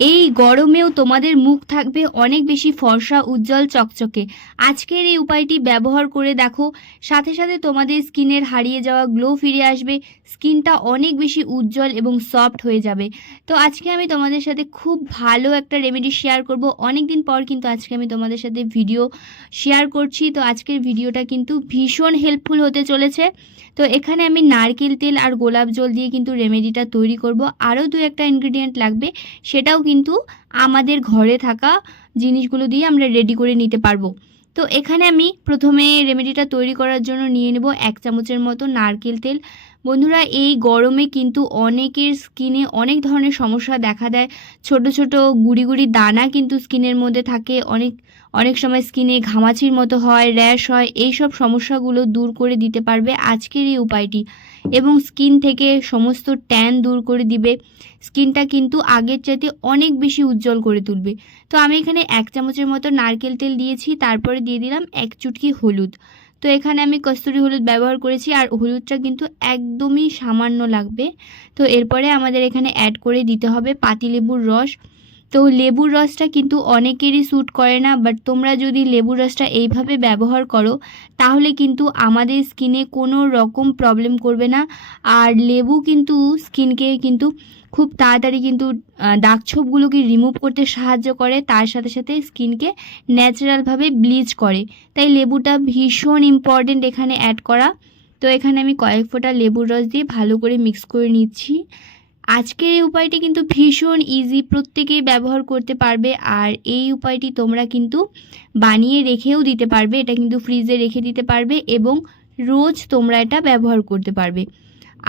এই গরমেও তোমাদের মুখ থাকবে অনেক বেশি ফর্সা, উজ্জ্বল, চকচকে। আজকের এই উপায়টি ব্যবহার করে দেখো। সাথে সাথে তোমাদের স্কিনের হারিয়ে যাওয়া গ্লো ফিরে আসবে। স্কিনটা অনেক বেশি উজ্জ্বল এবং সফট হয়ে যাবে। তো আজকে আমি তোমাদের সাথে খুব ভালো একটা রেমেডি শেয়ার করব। অনেক দিন পর কিন্তু আজকে আমি তোমাদের সাথে ভিডিও শেয়ার করছি। তো আজকের ভিডিওটা কিন্তু ভীষণ হেল্পফুল হতে চলেছে। তো এখানে আমি নারকেল তেল আর গোলাপ জল দিয়ে কিন্তু রেমেডিটা তৈরি করব। আরও দু একটা ইনগ্রিডিয়েন্ট লাগবে, সেটাও কিন্তু আমাদের ঘরে থাকা জিনিসগুলো দিয়ে আমরা রেডি করে নিতে পারব। তো এখানে আমি প্রথমে রেমেডিটা তৈরি করার জন্য নিয়ে নেব এক চামচের মতো নারকেল তেল। বন্ধুরা, এই গরমে কিন্তু অনেকের স্কিনে অনেক ধরনের সমস্যা দেখা দেয়। ছোট ছোট গুড়ি গুড়ি দানা কিন্তু স্কিনের মধ্যে থাকে। অনেক অনেক সময় স্কিনে ঘামাচির মতো হয়, র্যাশ হয় এই সব সমস্যাগুলো দূর করে দিতে পারবে আজকের এই উপায়টি এবং স্কিন থেকে সমস্ত ট্যান দূর করে দিবে। স্কিনটা কিন্তু আগের চাইতে অনেক বেশি উজ্জ্বল করে তুলবে। তো আমি এখানে এক চামচের মতো নারকেল তেল দিয়েছি, তারপরে দিয়ে দিলাম এক চুটকি হলুদ। তো এখানে আমি কস্তুরি হলুদ ব্যবহার করেছি আর হলুদটা কিন্তু একদমই সামান্য লাগবে। তো এরপরে আমাদের এখানে অ্যাড করে দিতে হবে পাতিলেবুর রস। তো লেবুর রসটা কিন্তু অনেকেরই স্যুট করে না বাট তোমরা যদি লেবুর রসটা এইভাবে ব্যবহার করো তাহলে কিন্তু আমাদের স্কিনে কোনো রকম প্রবলেম করবে না। আর লেবু কিন্তু স্কিনকে কিন্তু খুব তাড়াতাড়ি কিন্তু আহ, দাগছোপগুলোকে রিমুভ করতে সাহায্য করে তার সাথে সাথে স্কিনকে ন্যাচারালভাবে ব্লিচ করে। তাই লেবুটা ভীষণ ইম্পর্টেন্ট এখানে অ্যাড করা। তো এখানে আমি কয়েক ফোঁটা লেবুর রস দিয়ে ভালো করে মিক্স করে নিচ্ছি। আজকের এই উপায়টি কিন্তু ভীষণ ইজি প্রত্যেকেই ব্যবহার করতে পারবে আর এই উপায়টি তোমরা কিন্তু বানিয়ে রেখেও দিতে পারবে, এটা কিন্তু ফ্রিজে রেখে দিতে পারবে এবং রোজ তোমরা এটা ব্যবহার করতে পারবে।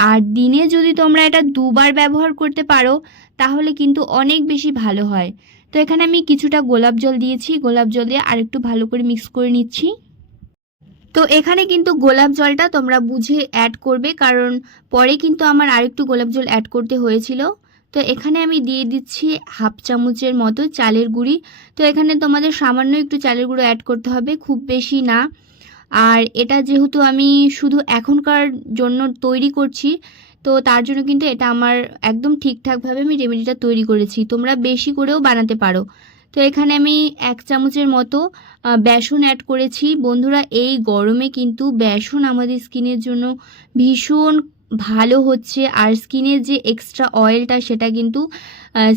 আর দিনে যদি তোমরা এটা দুবার ব্যবহার করতে পারো, তাহলে কিন্তু অনেক বেশি ভালো হয়। তো এখানে আমি কিছুটা গোলাপ জল দিয়েছি, গোলাপ জল দিয়ে আরেকটু ভালো করে মিক্স করে নিচ্ছি। তো এখানে কিন্তু গোলাপ জলটা তোমরা বুঝে অ্যাড করবে, কারণ পরে কিন্তু আমার আরেকটু গোলাপ জল অ্যাড করতে হয়েছিল। তো এখানে আমি দিয়ে দিচ্ছি হাফ চামচের মতো চালের গুঁড়ি। তো এখানে তোমাদের সামান্য একটু চালের গুঁড়ো অ্যাড করতে হবে, খুব বেশি না। আর এটা যেহেতু আমি শুধু এখনকার জন্য তৈরি করছি, তো তার জন্য কিন্তু এটা আমার একদম ঠিকঠাকভাবে আমি রেমেডিটা তৈরি করেছি। তোমরা বেশি করেও বানাতে পারো। তো এখানে আমি এক চামচের মতো বেসন অ্যাড করেছি। বন্ধুরা, এই গরমে কিন্তু বেসন আমাদের স্কিনের জন্য ভীষণ ভালো হচ্ছে। আর স্কিনের যে এক্সট্রা অয়েলটা সেটা কিন্তু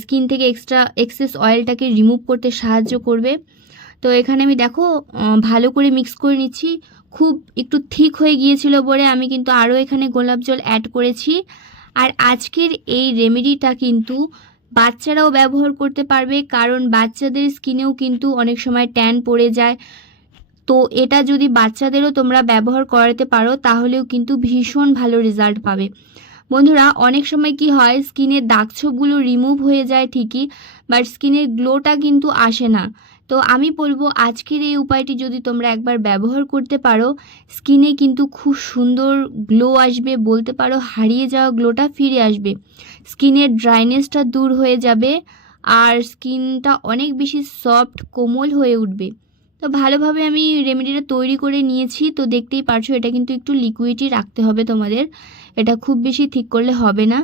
স্কিন থেকে এক্সট্রা এক্সেস অয়েলটাকে রিমুভ করতে সাহায্য করবে। তো এখানে আমি দেখো ভালো করে মিক্স করে নিচ্ছি। খুব একটু ঠিক হয়ে গিয়েছিল বলে আমি কিন্তু আরও এখানে গোলাপ জল অ্যাড করেছি। আর আজকের এই রেমেডিটা কিন্তু বাচ্চারাও ব্যবহার করতে পারবে, কারণ বাচ্চাদের স্কিনেও কিন্তু অনেক সময় ট্যান পড়ে যায়। তো এটা যদি বাচ্চাদেরও তোমরা ব্যবহার করাতে পারো, তাহলেও কিন্তু ভীষণ ভালো রেজাল্ট পাবে। বন্ধুরা, অনেক সময় কি হয়, স্কিনের দাগছোপগুলো রিমুভ হয়ে যায় ঠিকই বাট স্কিনের গ্লোটা কিন্তু আসে না। তো আমি বলব আজকের এই উপায়টি যদি তোমরা একবার ব্যবহার করতে পারো, স্কিনে কিন্তু খুব সুন্দর গ্লো আসবে, বলতে পারো হারিয়ে যাওয়া গ্লোটা ফিরে আসবে। স্কিনের ড্রাইনেসটা দূর হয়ে যাবে আর স্কিনটা অনেক বেশি সফট, কোমল হয়ে উঠবে। তো ভালোভাবে আমি রেমেডিটা তৈরি করে নিয়েছি, তো দেখতেই পারছ এটা কিন্তু একটু লিকুইডই রাখতে হবে তোমাদের। এটা খুব বেশি ঠিক করলে হবে না।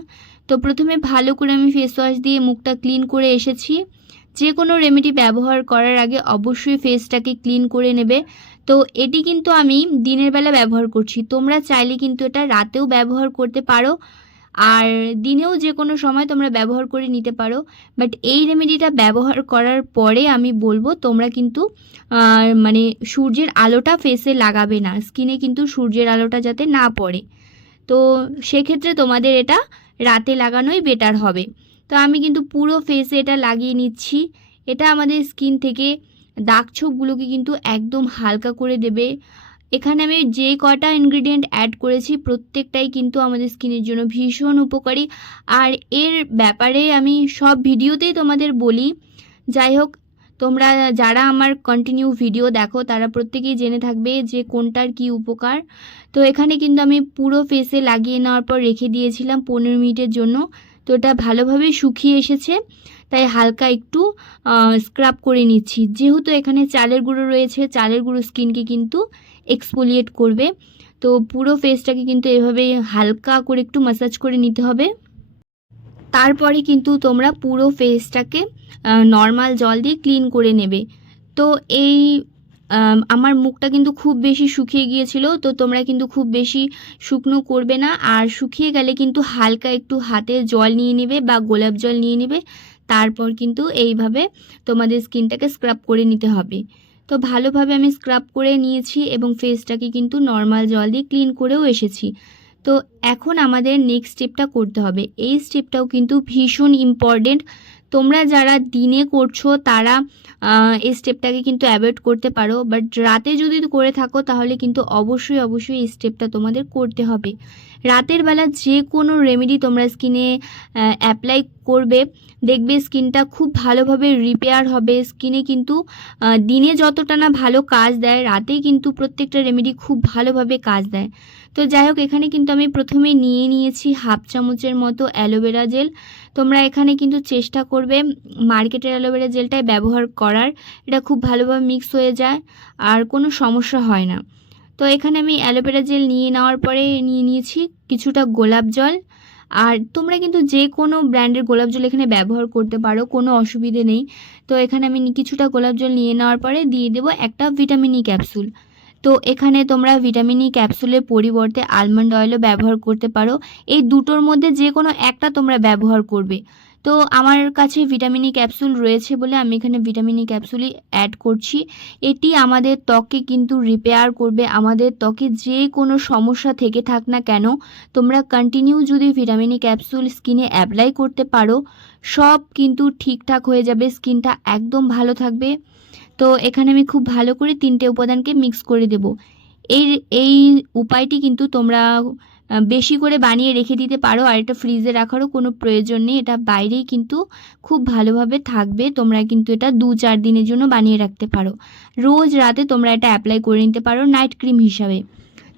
তো প্রথমে ভালো করে আমি ফেস ওয়াশ দিয়ে মুখটা ক্লিন করে এসেছি। যে কোনো রেমেডি ব্যবহার করার আগে অবশ্যই ফেসটাকে ক্লিন করে নেবে। তো এটি কিন্তু আমি দিনের বেলা ব্যবহার করছি। তোমরা চাইলে কিন্তু এটা রাতেও ব্যবহার করতে পারো। আর দিনেও যে কোনো সময় তোমরা ব্যবহার করে নিতে পারো। বাট এই রেমেডিটা ব্যবহার করার পরে আমি বলব, তোমরা কিন্তু মানে সূর্যের আলোটা ফেসে লাগাবে না। স্কিনে কিন্তু সূর্যের আলোটা যাতে না পড়ে। তো সেক্ষেত্রে তোমাদের এটা রাতে লাগানোই বেটার হবে। তো আমি কিন্তু পুরো ফেসে এটা লাগিয়ে নিচ্ছি। এটা আমাদের স্কিন থেকে দাগ ছোপগুলোকে কিন্তু একদম হালকা করে দেবে। এখানে আমি যে কটা ইনগ্রিডিয়েন্ট অ্যাড করেছি, প্রত্যেকটাই কিন্তু আমাদের স্কিনের জন্য ভীষণ উপকারী। আর এর ব্যাপারে আমি সব ভিডিওতেই তোমাদের বলি, যাই হোক, তোমরা যারা আমার কন্টিনিউ ভিডিও দেখো, তারা প্রত্যেকেই জেনে থাকবে যে কোনটার কি উপকার। তো এখানে কিন্তু আমি পুরো ফেসে লাগিয়ে নেওয়ার পর রেখে দিয়েছিলাম পনেরো মিনিটের জন্য। তো এটা ভালোভাবে শুকিয়ে এসেছে, তাই হালকা একটু স্ক্রাব করে নিচ্ছি। যেহেতু এখানে চালের গুঁড়ো রয়েছে, চালের গুঁড়ো স্কিনকে কিন্তু এক্সপোলিয়েট করবে। তো পুরো ফেসটাকে কিন্তু এভাবে হালকা করে একটু মাসাজ করে নিতে হবে। তারপরে কিন্তু তোমরা পুরো ফেসটাকে নর্মাল জল দিয়ে ক্লিন করে নেবে। তো এই আমার মুখটা কিন্তু খুব বেশি শুকিয়ে গিয়েছিল, তো তোমরা কিন্তু খুব বেশি শুকনো করবে না। আর শুকিয়ে গেলে কিন্তু হালকা একটু হাতে জল নিয়ে নেবে বা গোলাপ জল নিয়ে নেবে, তারপর কিন্তু এইভাবে তোমাদের স্কিনটাকে স্ক্রাব করে নিতে হবে। তো ভালোভাবে আমি স্ক্রাব করে নিয়েছি এবং ফেসটাকে কিন্তু নর্মাল জল দিয়ে ক্লিন করেও এসেছি। তো এখন আমাদের নেক্সট স্টেপটা করতে হবে। এই স্টেপটাও কিন্তু ভীষণ ইম্পর্টেন্ট। তোমরা যারা দিনে করছ, তারা এই স্টেপটাকে কিন্তু অ্যাভয়েড করতে পারো। বাট রাতে যদি করে থাকো, তাহলে কিন্তু অবশ্যই অবশ্যই এই স্টেপটা তোমাদের করতে হবে। রাতের বেলা যে কোনো রেমেডি তোমরা স্কিনে অ্যাপ্লাই করবে, দেখবে স্কিনটা খুব ভালোভাবে রিপেয়ার হবে। স্কিনে কিন্তু দিনে যতটা না ভালো কাজ দেয় রাতে কিন্তু প্রত্যেকটা রেমেডি খুব ভালোভাবে কাজ দেয়। তো যাই হোক এখানে কিন্তু আমি প্রথমে নিয়ে নিয়েছি হাফ চামচের মতো অ্যালোভেরা জেল। তোমরা এখানে কিন্তু চেষ্টা করবে মার্কেটের অ্যালোভেরা জেলটাই ব্যবহার করার। এটা খুব ভালোভাবে মিক্স হয়ে যায়, আর কোনো সমস্যা হয় না। তো এখানে আমি অ্যালোভেরা জেল নিয়ে নেওয়ার পরে নিয়ে নিয়েছি কিছুটা গোলাপ জল। আর তোমরা কিন্তু যে কোনো ব্র্যান্ডের গোলাপ জল এখানে ব্যবহার করতে পারো, কোনো অসুবিধে নেই। তো এখানে আমি কিছুটা গোলাপ জল নিয়ে নেওয়ার পরে দিয়ে দেবো একটা ভিটামিন ক্যাপসুল। তো এখানে তোমরা ভিটামিন ই ক্যাপসুলের পরিবর্তে আলমন্ড অয়েলও ব্যবহার করতে পারো। এই দুটোর মধ্যে যে কোনো একটা তোমরা ব্যবহার করবে। তো আমার কাছে ভিটামিন ই ক্যাপসুল রয়েছে বলে আমি এখানে ভিটামিন ই ক্যাপসুলই অ্যাড করছি। এটি আমাদের ত্বককে কিন্তু রিপেয়ার করবে। আমাদের ত্বকে যে কোনো সমস্যা থেকে থাক না কেন, তোমরা কন্টিনিউ যদি ভিটামিন ই ক্যাপসুল স্কিনে অ্যাপ্লাই করতে পারো, সব কিন্তু ঠিকঠাক হয়ে যাবে। স্কিনটা একদম ভালো থাকবে। তো এখানে আমি খুব ভালো করে তিনটে উপাদানকে মিক্স করে দেব। এই এই উপায়টি কিন্তু তোমরা বেশি করে বানিয়ে রেখে দিতে পারো আর এটা ফ্রিজে রাখারও কোনো প্রয়োজন নেই। এটা বাইরেই কিন্তু খুব ভালোভাবে থাকবে। তোমরা কিন্তু এটা দু চার দিনের জন্য বানিয়ে রাখতে পারো। রোজ রাতে তোমরা এটা অ্যাপ্লাই করে নিতে পারো নাইট ক্রিম হিসাবে।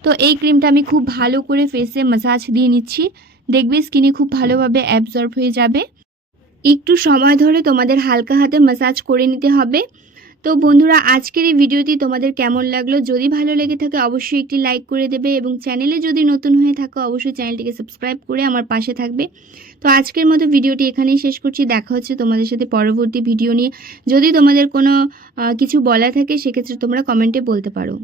তো এই ক্রিমটা আমি খুব ভালো করে ফেসে মাসাজ দিয়ে নিচ্ছি। দেখবে স্কিনে খুব ভালোভাবে অ্যাবজর্ব হয়ে যাবে। একটু সময় ধরে তোমাদের হালকা হাতে মাসাজ করে নিতে হবে। তো বন্ধুরা, আজকের এই ভিডিওটি তোমাদের কেমন লাগল? যদি ভালো লেগে থাকে, অবশ্যই একটি লাইক করে দেবে এবং চ্যানেলে যদি নতুন হয়ে থাকো, অবশ্যই চ্যানেলটিকে সাবস্ক্রাইব করে আমার পাশে থাকবে। তো আজকের মতো ভিডিওটি এখানেই শেষ করছি। দেখা হচ্ছে তোমাদের সাথে পরবর্তী ভিডিও নিয়ে। যদি তোমাদের কোনো কিছু বলা থাকে, সেক্ষেত্রে তোমরা কমেন্টে বলতে পারো।